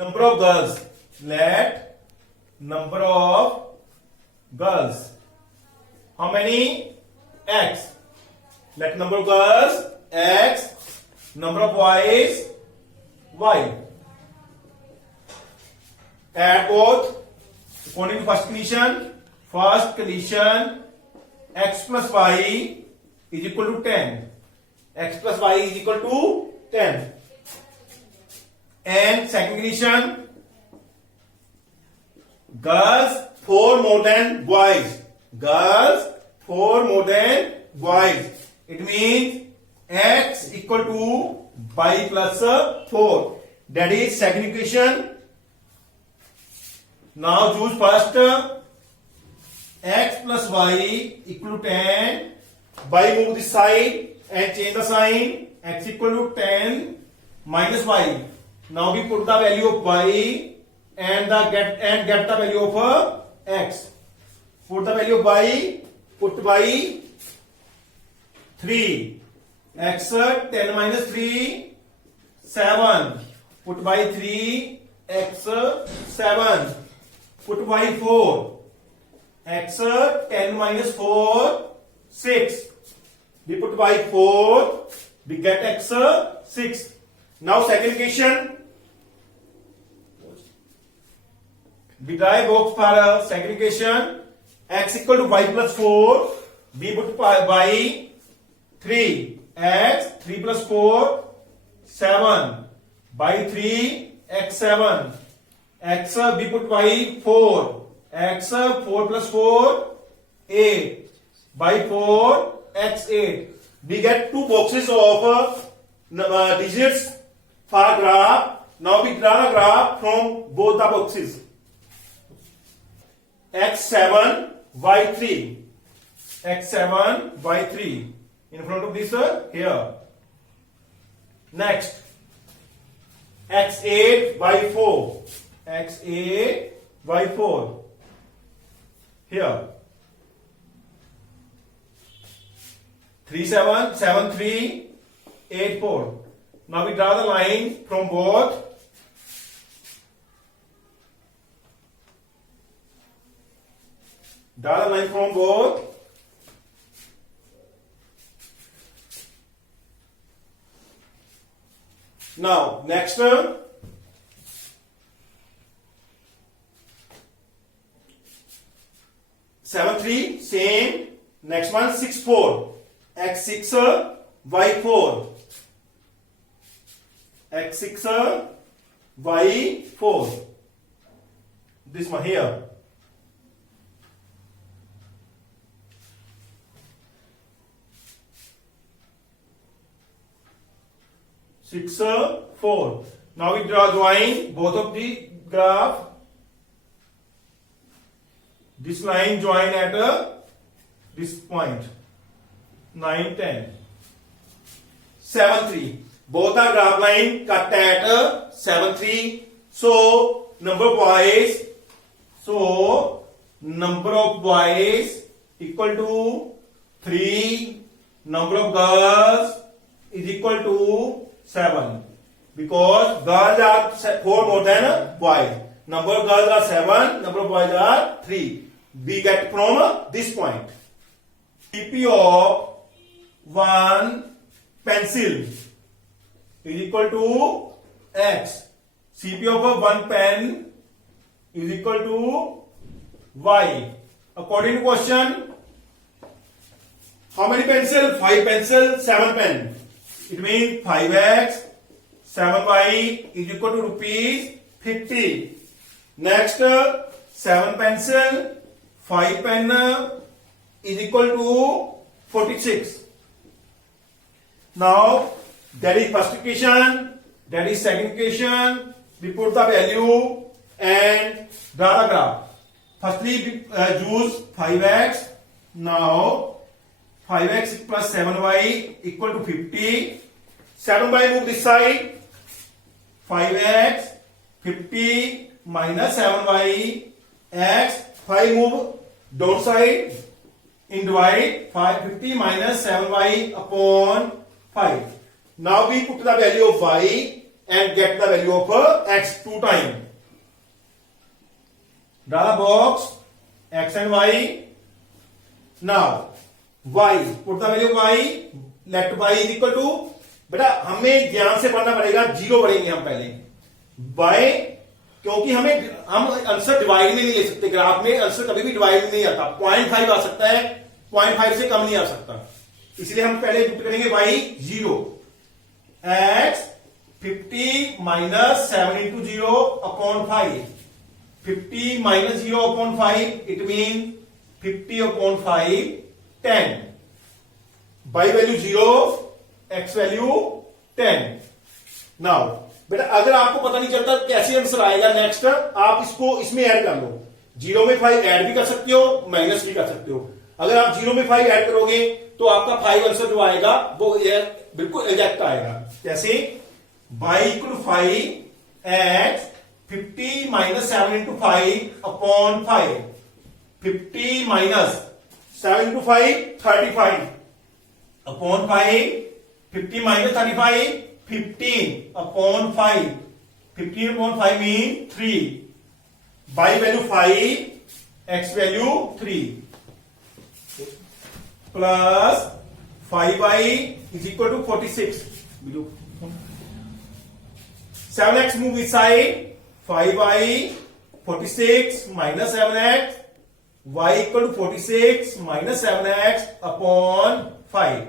Number of girls. Let number of girls. How many? X. Let number of girls X. Number of boys Y. Add both. According to first condition, X plus Y is equal to 10. X plus Y is equal to 10. And second condition, girls 4 more than boys. Girls 4 more than boys. It means X equal to Y plus 4. That is second equation. Now choose first. X plus Y equal to 10. Y move this side and change the sign. X equal to 10 minus Y. Now we put the value of Y and get the value of X. Put the value of Y. Put Y 3. X 10 minus 3 7. Put Y 3. X 7. Put Y 4. X 10 minus 4 6. We put Y 4. We get X 6. Now second equation. We try box for second equation. X equal to Y plus 4. We put Y 3. X 3 plus 4 7. Y 3 X 7. X we put Y 4. X 4 plus 4 8. Y 4 X 8. We get two boxes of digits for graph. Now we draw a graph from both the boxes. X7 Y3. X7 Y3 in front of this here. Next X8 Y4. X8 Y4 here. 3 7 7 3 8 4. Now we draw the line from both. Draw the line from both. Now next term. 7 3 same. Next one 6 4. X6 Y4. X6 Y4. This one here. 6 4. Now we join both of the graph. This line join at this point. 9 10. 7 3. Both are graph line cut at 7 3. So number of boys equal to 3. Number of girls is equal to 7. Because girls are 4 more than boys. Number of girls are 7. Number of boys are 3. We get from this point. CP of one pencil is equal to X. CP of one pen is equal to Y. According to question, how many pencil? 5 pencil, 7 pen. It means 5x, 7y is equal to rupees 50. Next, 7 pencil, 5 pen is equal to 46. Now, that is first equation, that is second equation. We put the value and draw the graph. Firstly, we use 5x. Now, 5x plus 7y equal to 50. 7y move this side. 5x, 50 minus 7y, x, 5 move downside, in divide, 50 minus 7y upon 5. Now we put the value of y and get the value of x 2 time. Draw the box x and y. Now y, put the value of y, let y is equal to, बेटा हमें ध्यान से पढ़ना पड़ेगा, zero पढ़ेंगे हम पहले y, क्योंकि हम आंसर डिवाइड में नहीं ले सकते, ग्राफ में आंसर कभी भी डिवाइड में नहीं आता, 0.5 आ सकता है, 0.5 से कम नहीं आ सकता, इसलिए हम पहले पुट करेंगे y 0, x 50 minus 7 into 0 upon 5, 50 minus 0 upon 5 it mean 50 upon 5 10, y value 0, x value 10. Now बेटा अगर आपको पता नहीं चलता कैसे आंसर आएगा नेक्स्ट, आप इसको इसमें ऐड कर लो, 0 में 5 ऐड भी कर सकते हो, माइनस भी कर सकते हो. अगर आप 0 में 5 ऐड करोगे तो आपका 5 आंसर जो आएगा वो बिल्कुल एग्जैक्ट आएगा. कैसे? y equal 5 x 50 minus 7 into 5 upon 5, 50 minus 7 into 5 35 upon 5, 50 minus 35 15 upon 5, 15 upon 5 mean 3, y value 5, x value 3 plus 5y is equal to 46. 7x move this side, 5y 46 minus 7x, y equal to 46 minus 7x upon 5.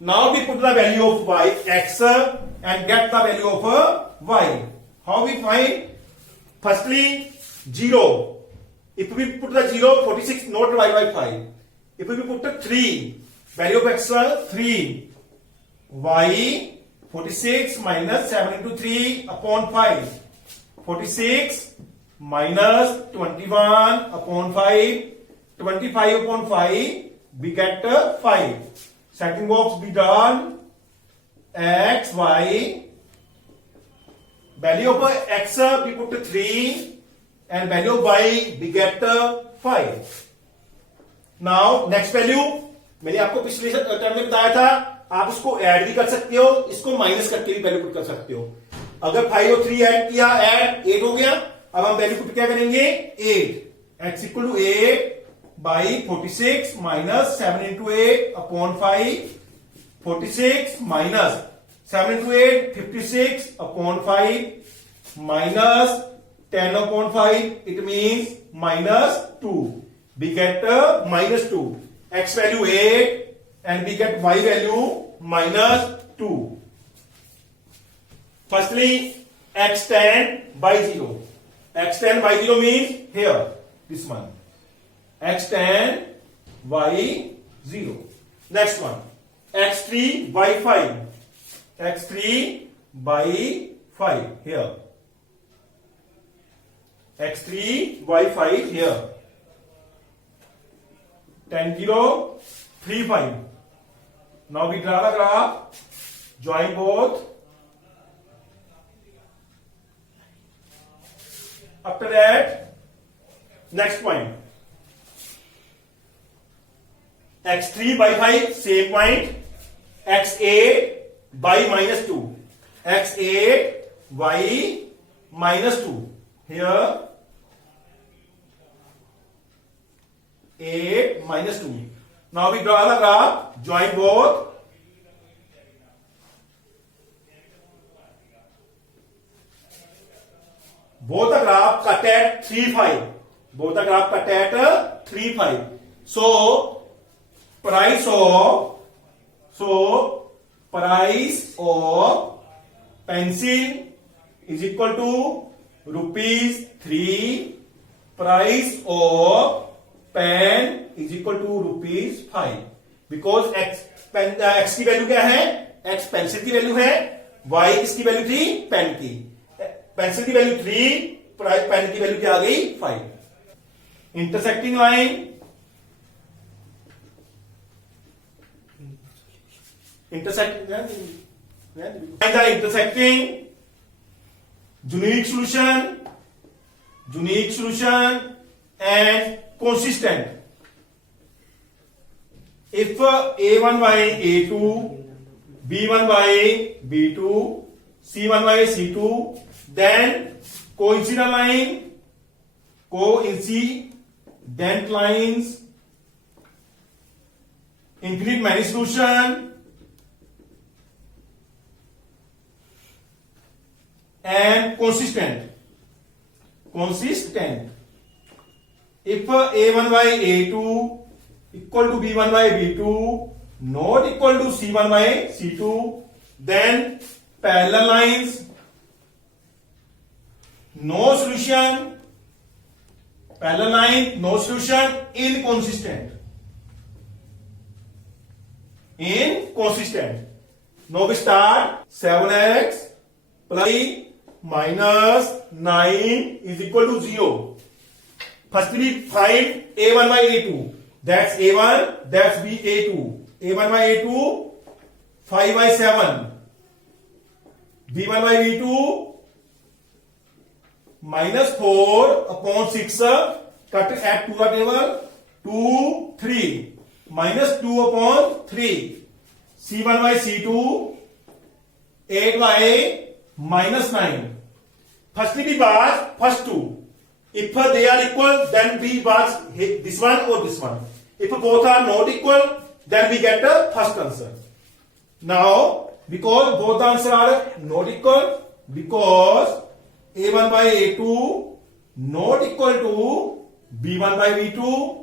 Now we put the value of y x and get the value of y. How we find? Firstly 0. If we put the 0, 46 not divided by 5. If we put the 3, value of x 3, y 46 minus 7 into 3 upon 5, 46 minus 21 upon 5, 25 upon 5, we get 5. Second box be done, x, y, value of x we put 3 and value of y we get 5. Now next value, मैंने आपको पिछले term में बताया था, आप इसको add भी कर सकते हो, इसको माइनस करके भी वैल्यू पुट कर सकते हो. अगर 5 और 3 ऐड किया, ऐड 8 हो गया. अब हम वैल्यू पुट क्या करेंगे? 8. x equal to 8 by 46 minus 7 into 8 upon 5, 46 minus 7 into 8 56 upon 5 minus 10 upon 5 it means minus 2. we get minus 2. x value 8 and we get y value minus 2. Firstly, x 10 by 0. x 10 by 0 means here, this one. x 10 by 0. Next one. x 3 by 5. x 3 by 5 here. x 3 by 5 here. 10 0 3 5. Now we draw the graph, join both. After that, next point, x3 by 5 same point, x8 by minus 2, x8 by minus 2 here, 8 minus 2. Now we draw the graph, join both. Both the graph cut at 3 5. Both the graph cut at 3 5. So price of pencil is equal to rupees 3. Price of pen is equal to rupees 5. Because x की value क्या है? x pencil की value है, y किसकी value थी? Pen की. Pencil की value 3, pen की वैल्यू क्या आ गई? 5. Intersecting line, intersecting unique solution and consistent. If a1 by a2, b1 by b2, C1y C2, then coincident line, coincident lines, infinite many solution, and consistent. If A1 by A2 equal to B1 by B2 not equal to C1 by C2, then parallel lines, no solution, parallel line, no solution, inconsistent. Now we start. 7x plus minus 9 is equal to 0. Firstly, find A1 by A2. That's A1, that's A2. A1 by A2, 5 by 7. B1 by B2, minus 4 upon 6. Cut at 2 table. 2, 3. Minus 2 upon 3. C1 by C2, 8 by minus 9. Firstly, we pass first two. If they are equal, then we pass this one or this one. If both are not equal, then we get the first answer. Now, because both answers are not equal, because A1 by A2 not equal to B1 by B2,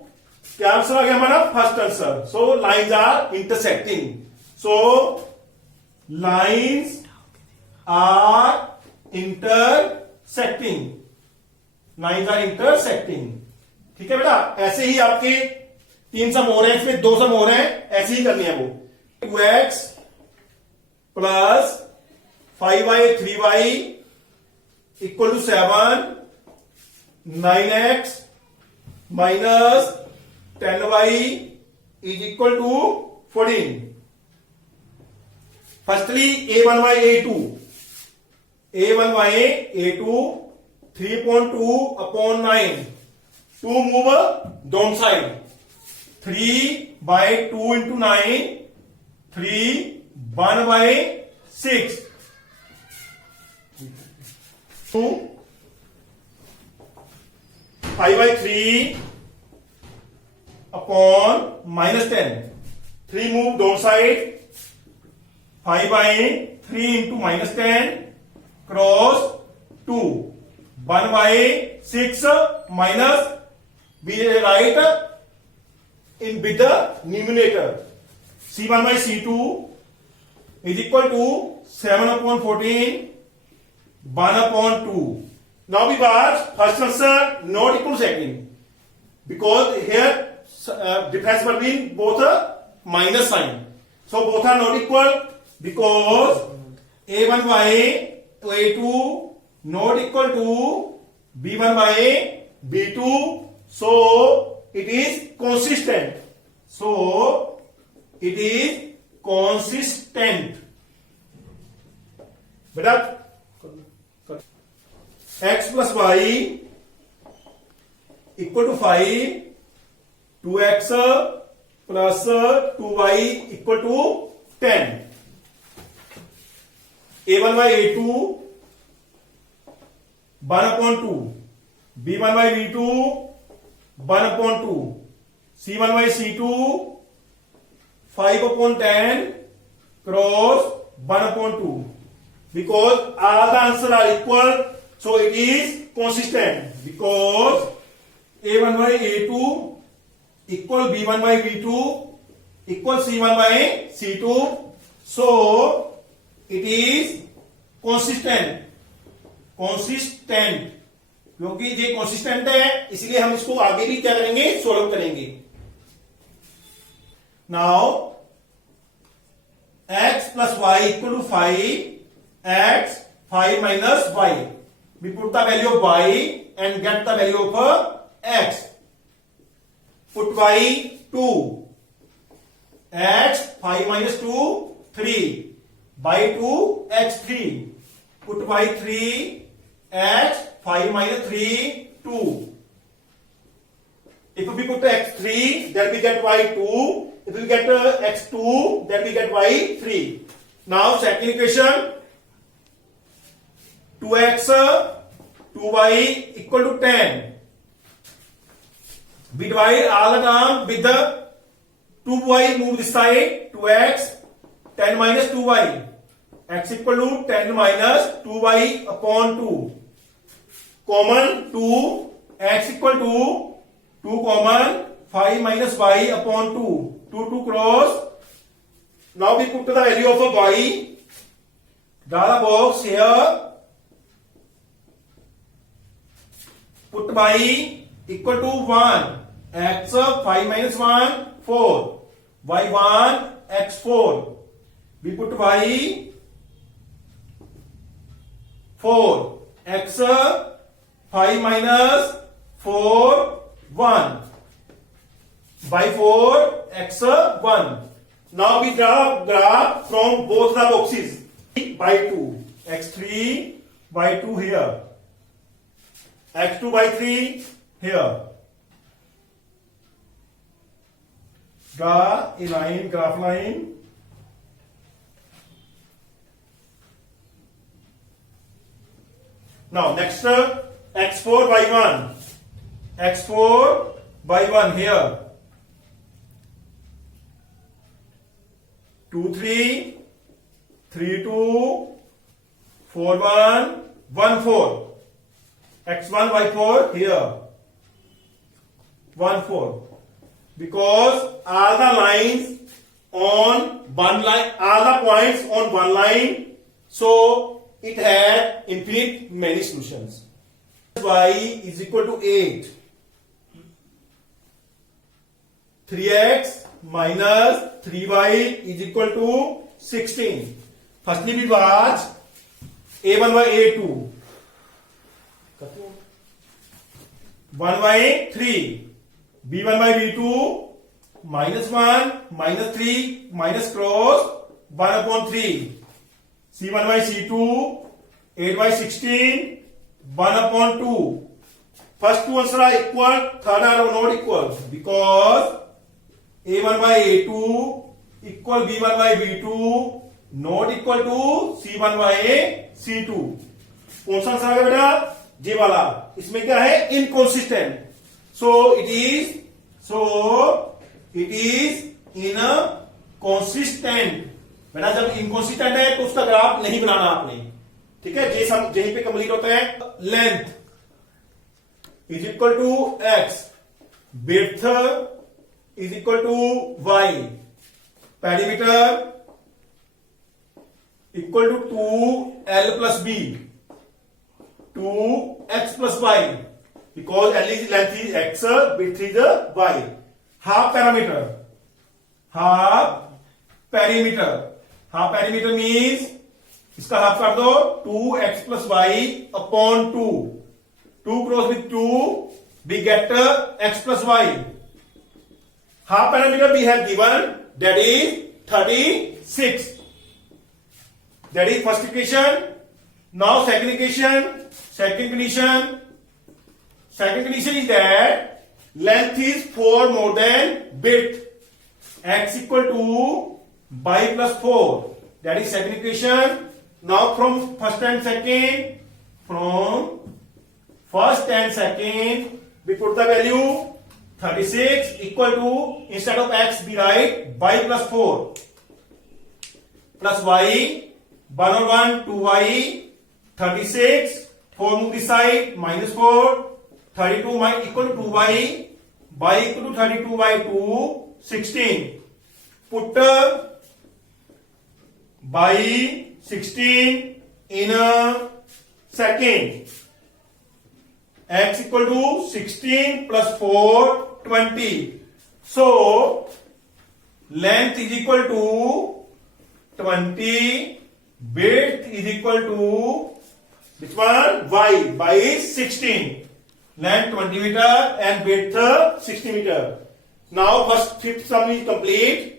क्या answer आ गया हमारा? First answer. So lines are intersecting. So lines are intersecting. Lines are intersecting. ठीक है बेटा. ऐसे ही आपके 3 सम हो रहे हैं, इसमें 2 सम हो रहे हैं, ऐसे ही करनी है वो. 2x plus 5y 3y equal to 7. 9x minus 10y is equal to 14. Firstly, A1 by A2. A1 by A2, 3.2 upon 9. 2 move downside. 3 by 2 into 9. 3, 1 by 6. 2, 5 by 3. Upon minus 10. 3 move downside. 5 by 3 into minus 10 cross 2. 1 by 6 minus we write in with the numerator. C1 by C2 is equal to 7 upon 14. 1 upon 2. Now we pass first answer not equal to second. Because here difference between both minus sign. So both are not equal because A1 by A2 not equal to B1 by B2. So it is consistent. So it is consistent. Beta x plus y equal to 5. 2x plus 2y equal to 10. A1 by A2 1 upon 2. B1 by B2 1 upon 2. C1 by C2 5 upon 10 cross 1 upon 2. Because all the answers are equal, so it is consistent. Because A1 by A2 equal B1 by B2 equal C1 by C2. So it is consistent. consistent क्योंकि ये consistent है इसलिए हम इसको आगे भी क्या करेंगे? सोल्व करेंगे. Now x plus y equal to 5. X 5 minus y. We put the value of y and get the value of x. Put y 2. X 5 minus 2 3. By 2 x 3. Put y 3. X 5 minus 3 2. If we put x3 then we get y2. If we get x2 then we get y3. Now second equation 2x 2y equal to 10. We divide all the term with the 2y move this side, 2x 10 minus 2y, x equal to 10 minus 2y upon 2. Common 2, x equal to 2 common 5 minus y upon 2. 2 cross. Now we put the value of a y. Draw the box here. Put y equal to 1. X 5 minus 1, 4. Y 1, x 4. We put y 4. X 5 minus 4, 1. Y 4, x 1. Now we draw graph from both the boxes. By 2. X3, by 2 here. X2 by 3 here. Draw a line, graph line. Now next x4 by 1. X4 by 1 here. 2 3 3 2 4 1 1 4. X1 by 4 here. 1 4. Because all the lines on one line, all the points on one line, so it had infinite many solutions. Y is equal to 8. 3x minus 3y is equal to 16. Firstly we watch a1 by a2. 1 by 3. b1 by b2 minus 1 minus 3 minus cross 1 upon 3. c1 by c2 8 by 16 1 upon 2. First two answers are equal, third are not equal because a1 by a2 equal b1 by b2 not equal to c1 by c2. कौन सा answer आ गया बेटा? ये वाला. इसमें क्या है? Inconsistent. So it is inconsistent. बेटा जब इनकॉन्सिस्टेंट है तो उसका ग्राफ नहीं बनाना आपने. ठीक है, ये सब यहीं पे कंप्लीट होता है. Length is equal to x, width is equal to y, perimeter equal to 2l plus b, 2x plus y, because L is length is x, width is y. Half parameter. Half perimeter means इसका half कर दो 2x plus y upon 2. 2 cross with 2 we get x plus y. Half perimeter we have given, that is 36. That is first equation. Now second equation. Second condition is that length is 4 more than width. X equal to y plus 4. That is second equation. Now from first and second, we put the value 36 equal to, instead of x we write y plus 4 plus y, 1 on 1 2y, 36, 4 move this side, minus 4, 32 equal to 2y, y equal to 32 by 2, 16. Put by 16 in a second. X equal to 16 plus 4, 20. So, length is equal to 20, width is equal to, which one? Y. Y is 16. Length 20 meter and width 60 meter. Now, fifth sum is complete.